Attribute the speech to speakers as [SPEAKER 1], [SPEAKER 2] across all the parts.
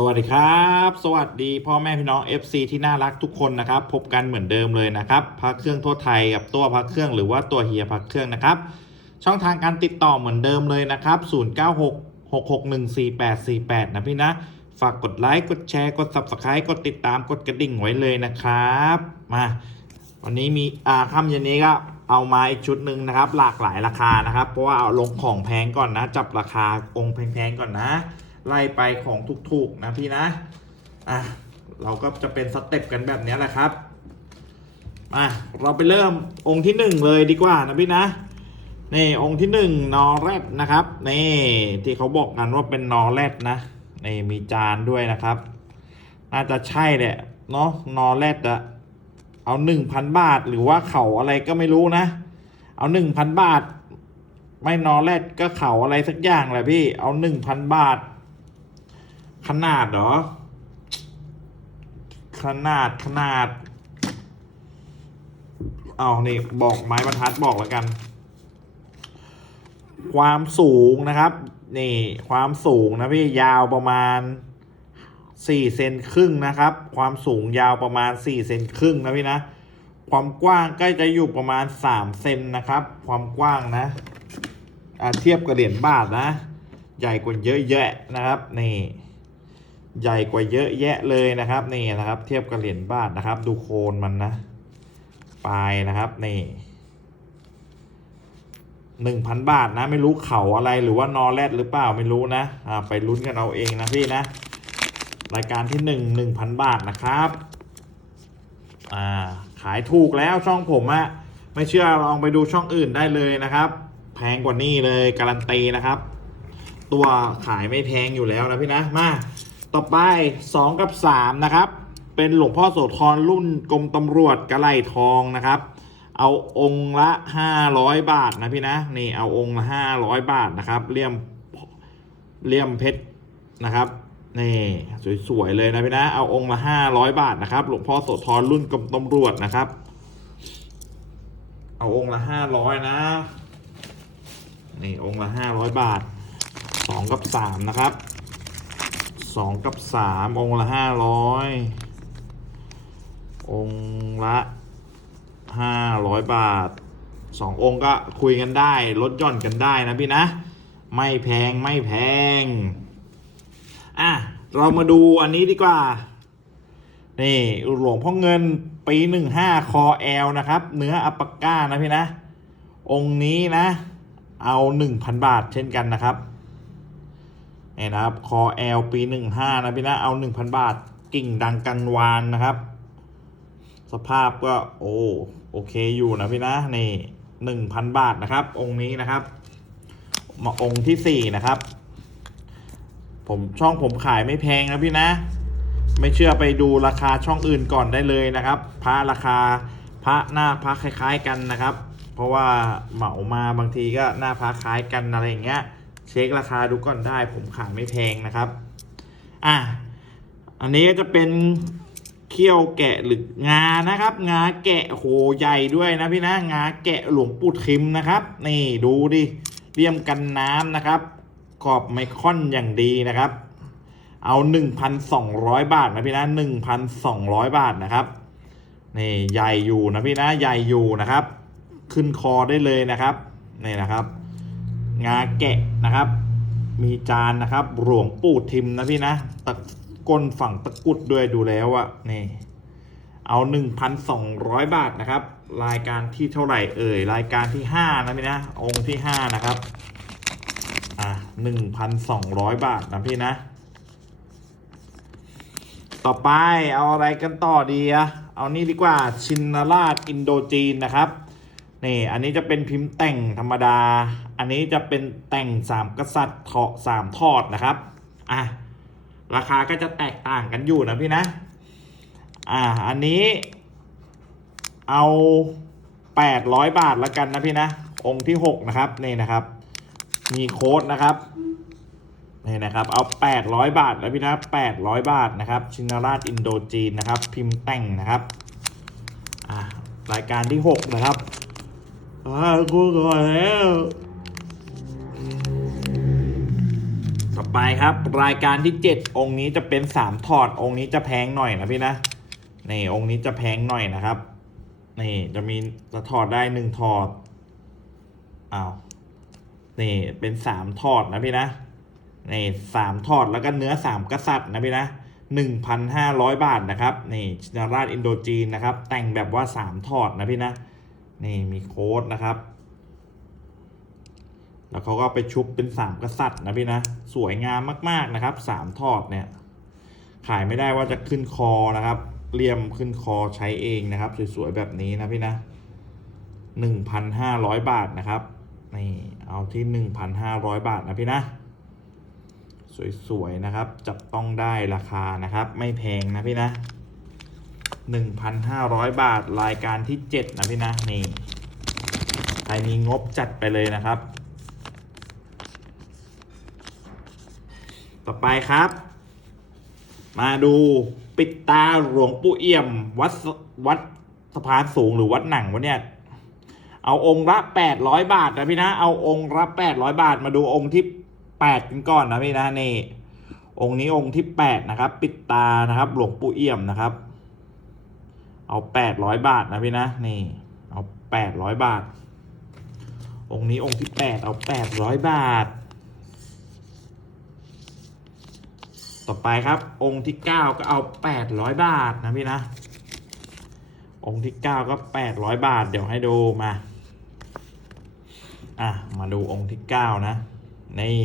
[SPEAKER 1] สวัสดีครับ สวัสดีพ่อแม่พี่น้อง FC ที่น่ารักทุกคนนะครับ พบกันเหมือนเดิมเลยนะครับพักเครื่องทั่วไทยกับตัวพักเครื่องหรือว่าตัวเฮียพักเครื่องนะครับ ช่องทางการติดต่อเหมือนเดิมเลยนะครับ 096 661 4848 นะพี่นะ ฝากกดไลค์กดแชร์กด Subscribe กดติดตามกดกระดิ่งไว้เลยนะครับ มาวันนี้มีอ่าค่ำเย็นนี้ก็เอามาอีกชุดหนึ่งนะครับ หลากหลายราคานะครับ เพราะว่าเอาลงของแพงก่อนนะ จับราคาองค์แพงๆก่อนนะ ไล่ไปของถูกๆนะพี่นะ อะ เราก็จะเป็นสเต็ปกันแบบนี้แหละครับ มาเราไปเริ่มองค์ที่หนึ่งเลยดีกว่านะพี่นะ นี่องค์ที่หนึ่งนอแรดนะครับ นี่ที่เขาบอกกันว่าเป็นนอแรดนะ นี่มีจานด้วยนะครับ น่าจะใช่แหละเนาะนอแรดอะเอาหนึ่งพันบาทหรือว่าเขาอะไรก็ไม่รู้นะ เอาหนึ่งพันบาท ไม่นอแรดก็เขาอะไรสักอย่างแหละพี่ เอาหนึ่งพันบาท ขนาดเหรอ ขนาดขนาด เอานี่บอกไม้บรรทัดบอกแล้วกัน ความสูงนะครับ นี่ความสูงนะพี่ยาวประมาณสี่เซนครึ่งนะครับ ความสูงยาวประมาณสี่เซนครึ่งนะพี่นะ ความกว้างใกล้จะอยู่ประมาณสามเซนนะครับ ความกว้างนะเทียบกับเหรียญบาทนะ ใหญ่กว่าเยอะแยะนะครับ นี่ ใหญ่กว่าเยอะแยะเลยนะครับนี่นะครับ เทียบกับเหรียญบาทนะครับ ดูโคนมันนะปลายนะครับนี่หนึ่งพันบาทนะ ไม่รู้เข่าอะไรหรือว่านอแรดหรือเปล่าไม่รู้นะอ่าไปลุ้นกันเอาเองนะพี่นะรายการที่หนึ่งหนึ่งพันบาทนะครับอ่าขายถูกแล้วช่องผมอะไม่เชื่อลองไปดูช่องอื่นได้เลยนะครับ แพงกว่านี้เลยการันตีนะครับ ตัวขายไม่แพงอยู่แล้วนะพี่นะมา ต่อไป 2 กับ 3 นะครับ เป็นหลวงพ่อโสธรรุ่นกรมตำรวจกระไหลทองนะครับ เอาองค์ละ 500 บาทนะพี่นะนี่เอาองค์ละ 500 บาทนะครับเลี่ยมเลี่ยมเพชรนะครับนี่สวยๆเลยนะพี่นะเอาองค์ละ500 บาทนะครับ หลวงพ่อโสธรรุ่นกรมตำรวจนะครับ เอาองค์ละ500นะนี่องค์ละ500 บาท 2 กับ 3 นะครับ สองกับสามองค์ละห้าร้อยองค์ละห้าร้อยบาทสององค์ก็คุยกันได้ ลดย่อนกันได้นะพี่นะ ไม่แพงไม่แพง อะ เรามาดูอันนี้ดีกว่า นี่หลวงพ่อเงินปีหนึ่งห้าคอแอลนะครับ เนื้ออัปปก้านะพี่นะ องค์นี้นะ เอาหนึ่งพันบาทเช่นกันนะครับ นี่นะครับคอแอลปีหนึ่งห้านะพี่นะเอาหนึ่งพันบาทกิ่งดังกันวานนะครับ สภาพก็โอ้โอเคอยู่นะพี่นะนี่หนึ่งพันบาทนะครับ องค์นี้นะครับ มาองค์ที่สี่นะครับ ผมช่องผมขายไม่แพงนะพี่นะ ไม่เชื่อไปดูราคาช่องอื่นก่อนได้เลยนะครับพระราคาพระหน้าพระคล้าย ๆกันนะครับ เพราะว่าเหมามาบางทีก็หน้าพระคล้ายกันอะไรอย่างเงี้ย เช็คราคาดูก่อนได้ผมขายไม่แพงนะครับอะอันนี้ก็จะเป็นเขี้ยวแกะหรืองานะครับ งาแกะโหใหญ่ด้วยนะพี่นะงาแกะหลวงปู่ทิมนะครับ นี่ดูดิเลี่ยมกันน้ำนะครับขอบไมคอนอย่างดีนะครับ เอา 1,200 บาทนะพี่นะ 1,200 บาทนะครับนี่ใหญ่อยู่นะพี่นะใหญ่อยู่นะครับ ขึ้นคอได้เลยนะครับนี่นะครับ งาแกะนะครับ มีจานนะครับ หลวงปู่ทิมนะพี่นะตะก้นฝั่งตะกุดด้วยดูแล้วอะนี่ เอา 1,200 บาทนะครับ รายการที่เท่าไหร่เอ่ย รายการที่ 5 นะพี่นะ องค์ที่ 5 นะครับ อะ1,200 บาทนะพี่นะต่อไปเอาอะไรกันต่อดีอะเอานี่ดีกว่าชินาราชอินโดจีนนะครับ นี่อันนี้จะเป็นพิมพ์แต่งธรรมดา อันนี้จะเป็นแต่งสามกษัตริย์เถาะสามทอดนะครับอะราคาก็จะแตกต่างกันอยู่นะพี่นะอ่าอันนี้เอาแปดร้อยบาทละกันนะพี่นะ องค์ที่หกนะครับนี่นะครับ มีโค้ดนะครับนี่นะครับเอา 800 บาทแล้วพี่นะ800 บาทนะครับ ชินาราชอินโดจีนนะครับ พิมพ์แต่งนะครับอ่ารายการที่ 6 นะครับ อ่ากูก่อนแล้ว ต่อไปครับ รายการที่ 7 องค์นี้จะเป็น 3 ถอด องค์นี้จะแพงหน่อยนะพี่นะ นี่องค์นี้จะแพงหน่อยนะครับ นี่จะมีจะถอดได้หนึ่งถอดอ้าวนี่เป็นสามถอดนะพี่นะนี่สามถอดแล้วก็เนื้อสามกษัตริย์นะพี่นะหนึ่งพันห้าร้อยบาทนะครับนี่ชินาราชอินโดจีนนะครับ แต่งแบบว่าสามถอดนะพี่นะ นี่มีโค้ดนะครับ แล้วเขาก็ไปชุบเป็นสามกษัตริย์นะพี่นะ สวยงามมาก ๆนะครับสามทอดเนี่ย ขายไม่ได้ว่าจะขึ้นคอนะครับเลี่ยมขึ้นคอใช้เองนะครับ สวยๆแบบนี้นะพี่นะหนึ่งพันห้าร้อยบาทนะครับนี่เอาที่หนึ่งพันห้าร้อยบาทนะพี่นะ สวยๆนะครับ จับต้องได้ราคานะครับ ไม่แพงนะพี่นะ หนึ่งพันห้าร้อยบาทรายการที่เจ็ดนะพี่นะนี่ใครมีงบจัดไปเลยนะครับ ต่อไปครับ มาดูปิดตาหลวงปู่เอี่ยม วัดสวัดสะพานสูงหรือวัดหนังวะเนี่ยเอาองค์ละแปดร้อยบาทนะพี่นะ เอาองค์ละแปดร้อยบาทมาดูองค์ที่แปดกันก่อนนะพี่นะนี่ องค์นี้องค์ที่แปดนะครับ ปิดตานะครับ หลวงปู่เอี่ยมนะครับ เอาแปดร้อยบาทนะพี่นะนี่เอาแปดร้อยบาท องค์นี้องค์ที่แปดเอาแปดร้อยบาท ต่อไปครับองค์ที่เก้าก็เอาแปดร้อยบาทนะพี่นะองค์ที่เก้าก็แปดร้อยบาท เดี๋ยวให้ดูมาอะมาดูองค์ที่เก้านะนี่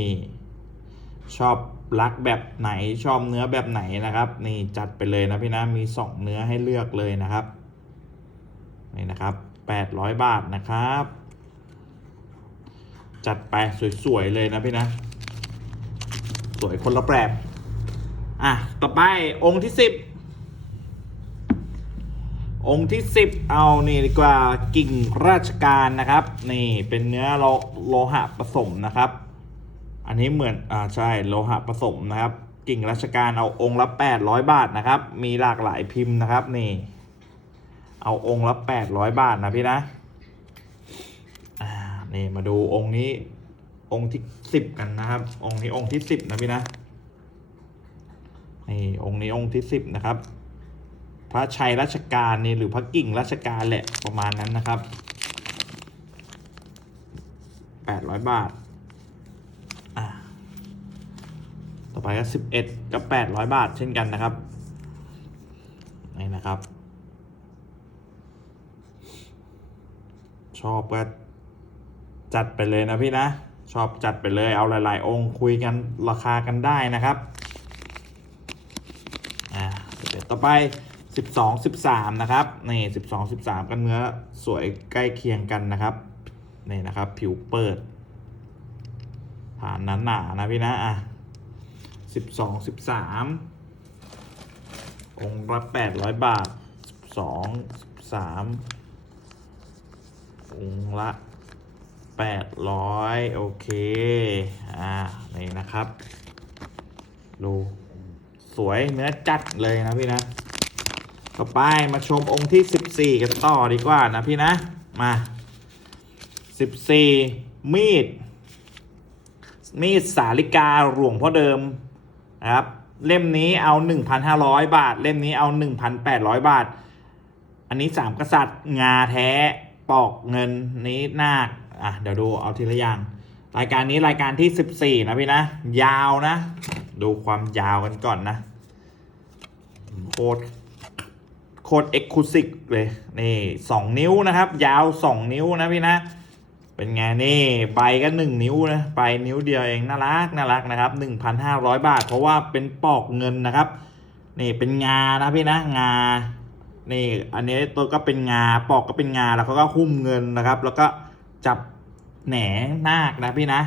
[SPEAKER 1] ชอบ รักแบบไหนชอบเนื้อแบบไหนนะครับ นี่จัดไปเลยนะพี่นะมีสองเนื้อให้เลือกเลยนะครับนี่นะครับแปดร้อยบาทนะครับ จัดไปสวยๆเลยนะพี่นะ สวยคนละแบบอะต่อไปองค์ที่สิบองค์ที่สิบเอานี่ดีกว่ากิ่งราชการนะครับ นี่เป็นเนื้อโลโลหะผสมนะครับ อันนี้เหมือนอ่าใช่โลหะผสมนะครับ กิ่งราชการเอาองค์ละ800บาทนะครับ มีหลากหลายพิมพ์นะครับนี่ เอาองค์ละ800บาทนะพี่นะอ่านี่มาดูองค์นี้องค์ที่10กันนะครับ องค์นี้องค์ที่10นะพี่นะนี่องค์นี้องค์ที่สิบนะครับ พระชัยรัชกาลนี่หรือพระกิ่งรัชกาลแหละประมาณนั้นนะครับแปดร้อยบาท อะ ต่อไปก็สิบเอ็ดก็แปดร้อยบาทเช่นกันนะครับนี่นะครับ ชอบก็จัดไปเลยนะพี่นะ ชอบจัดไปเลยเอาหลาย ๆ องค์คุยกันราคากันได้นะครับอ่าเดี๋ยวต่อไป12 13นะครับนี่12 13กันเนื้อสวยใกล้เคียงกันนะครับนี่นะครับ ผิวเปิด ฐานนั้นหนาๆนะพี่นะอะ 12 13องค์ละ800บาท12 13องค์ละ800โอเค อ่า นี่นะครับ ดูสวยเนื้อจัดเลยนะพี่นะ ต่อไปมาชมองค์ที่ 14 กันต่อดีกว่านะพี่นะ มา 14 มีด มีดสาลิกาหลวงพ่อเดิม นะครับเล่มนี้เอา 1,500 บาท เล่มนี้เอา 1,800 บาท อันนี้ 3 กษัตริย์งาแท้ปอกเงินนี้นาคอะเดี๋ยวดูเอาทีละอย่าง รายการนี้รายการที่ 14 นะพี่นะ ยาวนะ ดูความยาวกันก่อนนะโคตรโคตรเอ็กซ์คลูซีฟเลยนี่สองนิ้วนะครับ ยาวสองนิ้วนะพี่นะ เป็นไงนี่ใบก็หนึ่งนิ้วนะใบนิ้วเดียวเองน่ารักน่ารักนะครับหนึ่งพันห้าร้อยบาท เพราะว่าเป็นปอกเงินนะครับ นี่เป็นงานะพี่นะงา นี่อันนี้ตัวก็เป็นงาปอกก็เป็นงาแล้วเขาก็หุ้มเงินนะครับ แล้วก็จับแหนนาคนะพี่นะ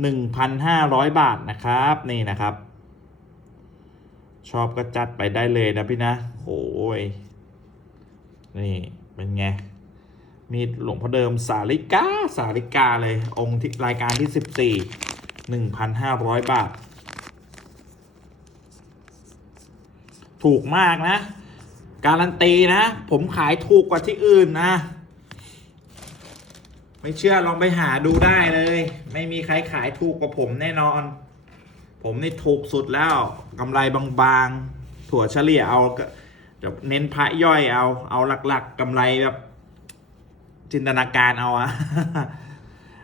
[SPEAKER 1] หนึ่งพันห้าร้อยบาทนะครับ นี่นะครับ ชอบก็จัดไปได้เลยนะพี่นะโอ้ยนี่เป็นไง มีหลวงพ่อเดิมสาริกาสาริกาเลย องค์ที่รายการที่สิบสี่หนึ่งพันห้าร้อยบาท ถูกมากนะ การันตีนะ ผมขายถูกกว่าที่อื่นนะ ไม่เชื่อลองไปหาดูได้เลย ไม่มีใครขายถูกกว่าผมแน่นอน ผมนี่ถูกสุดแล้วกำไรบางๆ ถั่วเฉลี่ยเอาเดี๋ยวเน้นพระย่อยเอาเอาหลักๆกำไรแบบ จินตนาการเอาอะ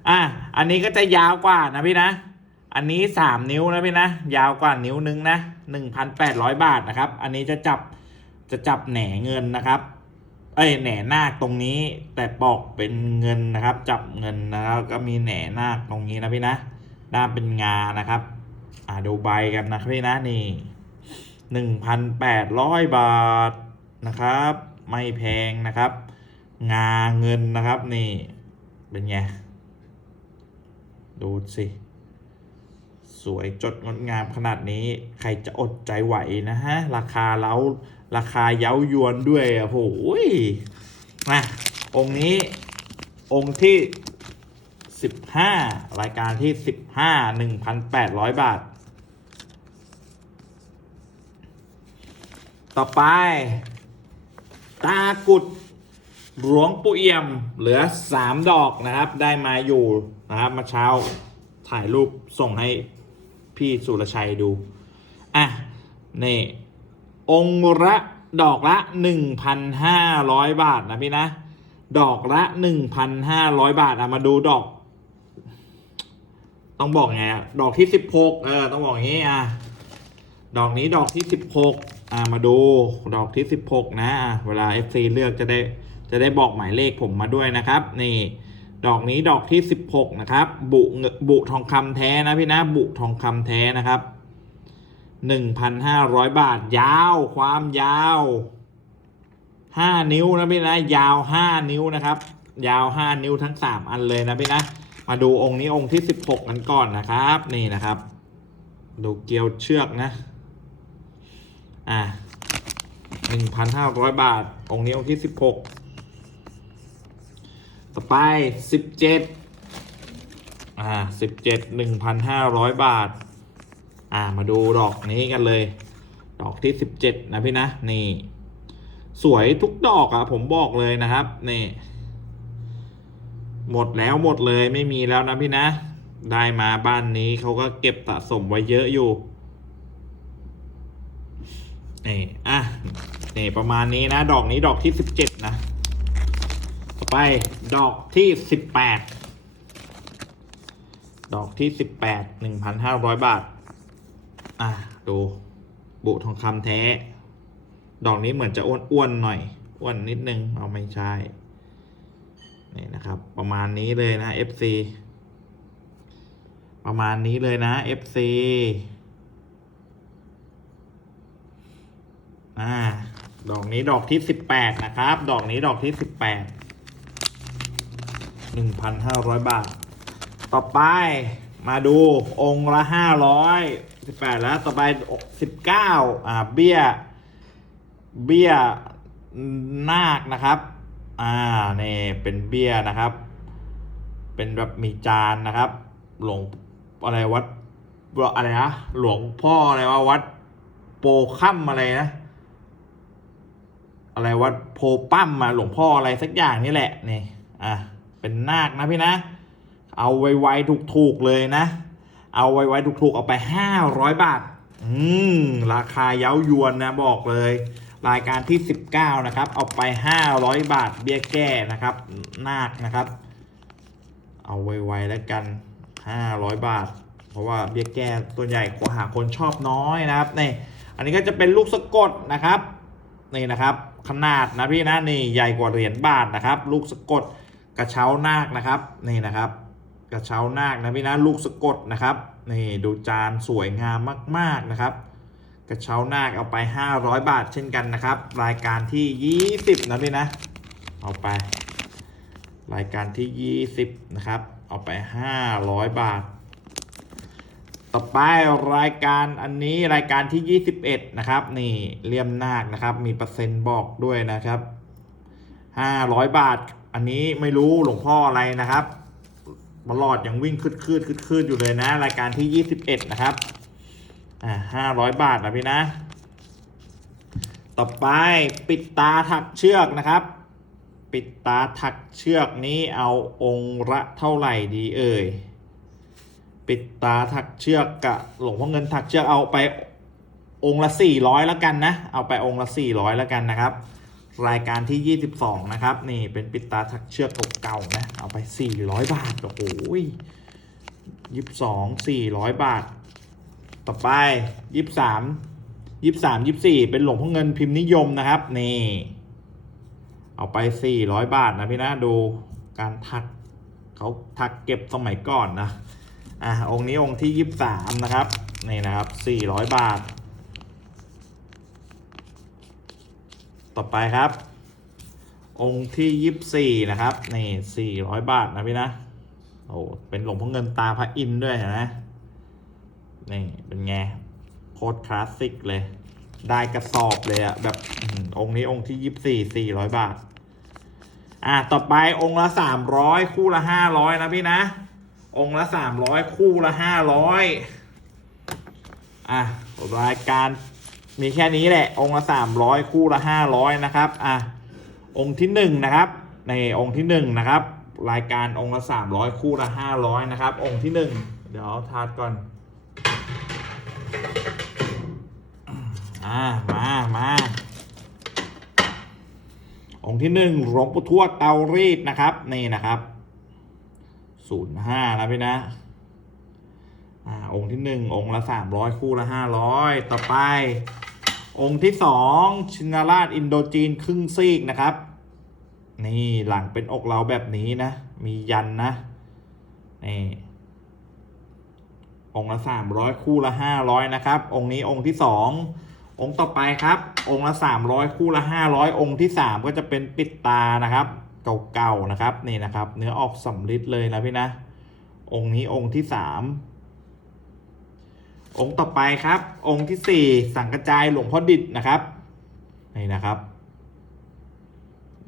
[SPEAKER 1] อะอันนี้ก็จะยาวกว่านะพี่นะ อันนี้สามนิ้วนะพี่นะ ยาวกว่านิ้วนึงนะหนึ่งพันแปดร้อยบาทนะครับ อันนี้จะจับจะจับแหนเงินนะครับ เอ้ยแหนนาคตรงนี้ แต่ปอกเป็นเงินนะครับ จับเงินนะครับ ก็มีแหนนาคตรงนี้นะพี่นะด้านเป็นงานะครับ อ่าดูใบกันนะพี่นะนี่หนึ่งพันแปดร้อยบาทนะครับ ไม่แพงนะครับ งาเงินนะครับนี่ เป็นไง ดูสิ สวยจดงดงามขนาดนี้ ใครจะอดใจไหวนะฮะ ราคาเล้าราคาเย้ายวนด้วยโอ้โหมาองค์นี้องค์ที่สิบห้ารายการที่สิบห้าหนึ่งพันแปดร้อยบาท ต่อไป ตากุด หลวงปู่เอี่ยมเหลือสามดอกนะครับ ได้มาอยู่นะครับมาเช้าถ่ายรูปส่งให้พี่สุรชัยดู อะ นี่ องค์ละดอกละ 1,500 บาทนะพี่นะ ดอกละ 1,500 บาท อะ มาดูดอก ต้องบอกไงดอกที่ 16 เออ ต้องบอกอย่างนี้อะ ดอกนี้ดอกที่ 16 อ่ามาดูดอกที่ 16 นะ เวลา FC เลือกจะได้ จะได้บอกหมายเลขผมมาด้วยนะครับนี่ดอกนี้ดอกที่ 16 นะครับ บุเงบุทองคำแท้นะพี่นะบุทองคำแท้นะครับ 1,500 บาทยาวความยาว 5 นิ้วนะพี่นะยาว 5 นิ้วนะครับ ยาว 5 นิ้วทั้ง 3 อันเลยนะพี่นะมาดูองค์นี้องค์ที่ 16 กันก่อนนะครับ นี่นะครับ ดูเกลียวเชือกนะ อะหนึ่งพันห้าร้อยบาท องค์นี้องค์ที่สิบหก ต่อไปสิบเจ็ดอ่าสิบเจ็ดหนึ่งพันห้าร้อยบาท อ่า มาดูดอกนี้กันเลย ดอกที่สิบเจ็ดนะพี่นะ นี่ สวยทุกดอกอะผมบอกเลยนะครับ นี่ หมดแล้วหมดเลยไม่มีแล้วนะพี่นะ ได้มาบ้านนี้เขาก็เก็บสะสมไว้เยอะอยู่ นี่ อะนี่ประมาณนี้นะ ดอกนี้ดอกที่สิบเจ็ดนะ ไปดอกที่สิบแปดดอกที่สิบแปดหนึ่งพันห้าร้อยบาท อะ ดู บุทองคำแท้ ดอกนี้เหมือนจะอ้วนๆหน่อย อ้วนนิดนึง เอาไม่ใช่ นี่นะครับ ประมาณนี้เลยนะ FC ประมาณนี้เลยนะ FC อ่า ดอกนี้ดอกที่สิบแปดนะครับ ดอกนี้ดอกที่สิบแปด หนึ่งพันห้าร้อยบาท ต่อไปมาดูองค์ละห้าร้อยสิบแปดแล้ว ต่อไปสิบเก้าอ่า เบี้ย เบี้ยนาคนะครับ อ่า นี่ เป็นเบี้ยนะครับ เป็นแบบมีจานนะครับ หลวงอะไรวัดอะไรนะหลวงพ่ออะไรว่าวัดโปค่ำอะไรนะ อะไรวัดโพปั้มมาหลวงพ่ออะไรสักอย่างนี่แหละนี่ อะ เป็นนาคนะพี่นะ เอาไวๆถูกๆเลยนะ เอาไวๆถูกๆเอาไปห้าร้อยบาท อืม ราคาเย้ายวนนะบอกเลย รายการที่ 19 นะครับ เอาไป 500 บาทเบี้ยแก้นะครับ นาคนะครับ เอาไวๆแล้วกัน 500 บาท เพราะว่าเบี้ยแก้ตัวใหญ่กว่าหาคนชอบน้อยนะครับนี่อันนี้ก็จะเป็นลูกสะกดนะครับนี่นะครับ ขนาดนะพี่นะนี่ใหญ่กว่าเหรียญบาทนะครับ ลูกสะกด กระเช้านาคนะครับนี่นะครับกระเช้านาคนะพี่นะลูกสะกดนะครับนี่ดูจานสวยงามมากๆนะครับ กระเช้านาคเอาไป 500 บาทเช่นกันนะครับ รายการที่ 20 นะพี่นะเอาไป รายการที่ 20 นะครับ เอาไป 500 บาท ต่อไปรายการอันนี้รายการที่ 21 นะครับ นี่เลี่ยมนาคนะครับ มีเปอร์เซ็นต์บอกด้วยนะครับ 500 บาท อันนี้ไม่รู้หลวงพ่ออะไรนะครับมาหลอดยังวิ่งคืดคืดคืดคืดอยู่เลยนะ รายการที่21นะครับ อ่าห้าร้อยบาทนะพี่นะ ต่อไปปิดตาถักเชือกนะครับ ปิดตาถักเชือกนี้เอาองค์ละเท่าไหร่ดีเอ่ย ปิดตาถักเชือกกะหลวงพ่อเงินถักเชือกเอาไปองค์ละสี่ร้อยแล้วกันนะ เอาไปองค์ละสี่ร้อยแล้วกันนะครับ รายการที่ 22 นะครับ นี่เป็นปิดตาถักเชือกเก่าๆนะ เอาไป 400 บาท โอ้โหยี่สิบสองสี่ร้อยบาท ต่อไปยี่สิบสามยี่สิบสามยี่สิบสี่เป็นหลวงพ่อเงินพิมพ์นิยมนะครับ นี่ เอาไป400บาทนะพี่นะดูการถักเขาถักเก็บสมัยก่อนนะ อะองค์นี้องค์ที่23นะครับ นี่นะครับ400บาท ต่อไปครับ องค์ที่24นะครับ นี่400บาทนะพี่นะ โอ้เป็นหลวงพ่อเงินตาพระอินด้วยนไหมนี่เป็นไงโคตรคลาสสิกเลย ได้กระสอบเลยอะแบบอื้อหือองค์นี้องค์ที่ยี่สี่สี่ร้อยบาท อะต่อไปองค์ละสามร้อยคู่ละห้าร้อยนะพี่นะ องค์ละสามร้อยคู่ละห้าร้อยอะรายการ มีแค่นี้แหละ องค์ละสามร้อยคู่ละห้าร้อยนะครับอะองค์ที่หนึ่งนะครับ ในองค์ที่หนึ่งนะครับ รายการองค์ละสามร้อยคู่ละห้าร้อยนะครับ องค์ที่หนึ่งเดี๋ยวเอาทาดก่อนอ่ามามาองค์ที่หนึ่งหลวงปู่ทวดเตารีดนะครับ นี่นะครับศูนย์ห้านะพี่นะ องค์ที่หนึ่งองค์ละสามร้อยคู่ละห้าร้อยต่อไป องค์ที่สองชินาราชอินโดจีนครึ่งซีกนะครับ นี่หลังเป็นอกเราแบบนี้นะ มียันนะนี่องค์ละสามร้อยคู่ละห้าร้อยนะครับ องค์นี้องค์ที่สององค์ต่อไปครับ องค์ละสามร้อยคู่ละห้าร้อยองค์ที่สามก็จะเป็นปิดตานะครับ เก่าๆนะครับนี่นะครับ เนื้อออกสำลิดเลยนะพี่นะ องค์นี้องค์ที่สาม องค์ต่อไปครับ องค์ที่สี่สังกระจายหลวงพ่อดิษนะครับนี่นะครับ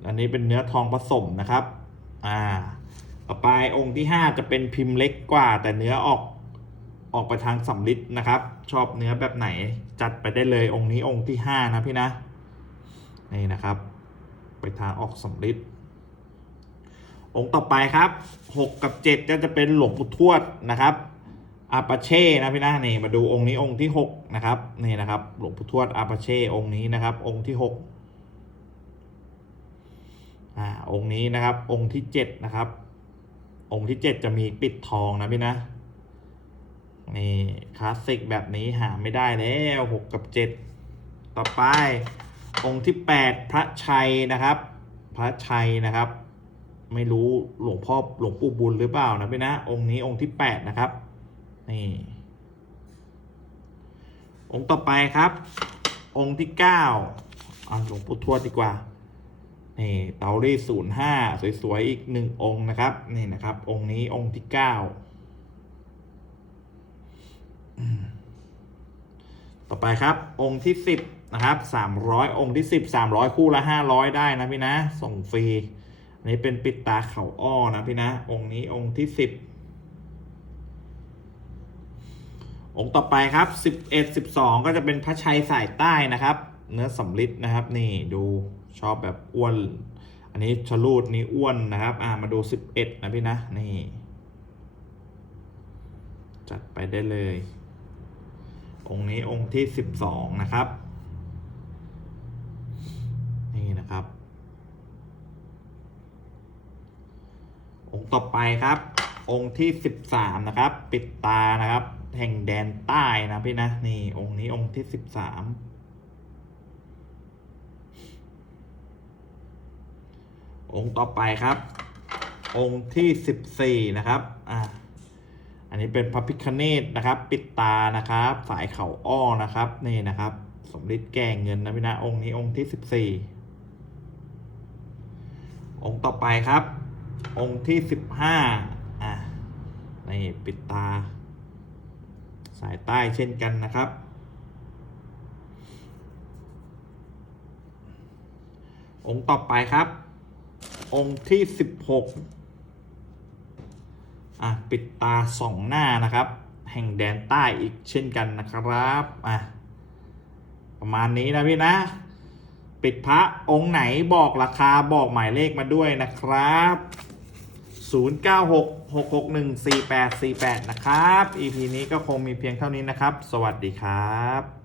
[SPEAKER 1] อันนี้เป็นเนื้อทองผสมนะครับ อ่า ต่อไปองค์ที่ห้าจะเป็นพิมพ์เล็กกว่า แต่เนื้อออกออกไปทางสำลิดนะครับ ชอบเนื้อแบบไหนจัดไปได้เลยองค์นี้องค์ที่ห้านะพี่นะนี่นะครับ ไปทางออกสำลิดองค์ต่อไปครับหกกับเจ็ดก็จะเป็นหลวงปู่ทวดนะครับ อาปาเช่นะพี่นะนี่มาดูองค์นี้องค์ที่หกนะครับนี่นะครับหลวงปู่ทวดอาปาเช่องค์นี้นะครับ องค์ที่หกอ่าองค์นี้นะครับ องค์ที่เจ็ดนะครับ องค์ที่เจ็ดจะมีปิดทองนะพี่นะนี่คลาสสิกแบบนี้หาไม่ได้แล้วหกกับเจ็ดต่อไป องค์ที่แปดพระชัยนะครับ พระชัยนะครับ ไม่รู้หลวงพ่อหลวงปู่บุญหรือเปล่านะพี่นะ องค์นี้องค์ที่แปดนะครับ นี่ องค์ต่อไปครับ องค์ที่เก้าอ่าหลวงปู่ทวดดีกว่า นี่เตารีศูนย์ห้าสวยๆ อีกหนึ่งองค์นะครับ นี่นะครับ องค์นี้องค์ที่เก้าต่อไปครับ องค์ที่สิบนะครับสามร้อยองค์ที่สิบสามร้อยคู่ละห้าร้อยได้นะพี่นะ ส่งฟรี อันนี้เป็นปิดตาเขาอ้อนะพี่นะ องค์นี้องค์ที่สิบ องค์ต่อไปครับสิบเอ็ดสิบสองก็จะเป็นพระชัยสายใต้นะครับ เนื้อสำลิดนะครับ นี่ดูชอบแบบอ้วน อันนี้ชะลูดนี้อ้วนนะครับ อ่ามาดูสิบเอ็ดนะพี่นะ นี่ จัดไปได้เลย องค์นี้องค์ที่สิบสองนะครับ นี่นะครับ องค์ต่อไปครับ องค์ที่สิบสามนะครับ ปิดตานะครับ แห่งแดนใต้นะพี่นะ นี่ องค์นี้องค์ที่สิบสามองค์ต่อไปครับ องค์ที่สิบสี่นะครับอ่าอันนี้เป็นพระพิคเนตนะครับ ปิดตานะครับ สายเขาอ้อนะครับ นี่นะครับ สมฤทธิ์แก่เงินนะพี่นะ องค์นี้องค์ที่สิบสี่องค์ต่อไปครับ องค์ที่สิบห้าอะนี่ปิดตา สายใต้เช่นกันนะครับ องค์ต่อไปครับ องค์ที่สิบหกอะ ปิดตาสองหน้านะครับ แห่งแดนใต้อีกเช่นกันนะครับ อะ ประมาณนี้นะพี่นะปิดพระองค์ไหนบอกราคาบอกหมายเลขมาด้วยนะครับ 06614848 นะครับ EP นี้ก็คงมีเพียงเท่านี้นะครับ สวัสดีครับ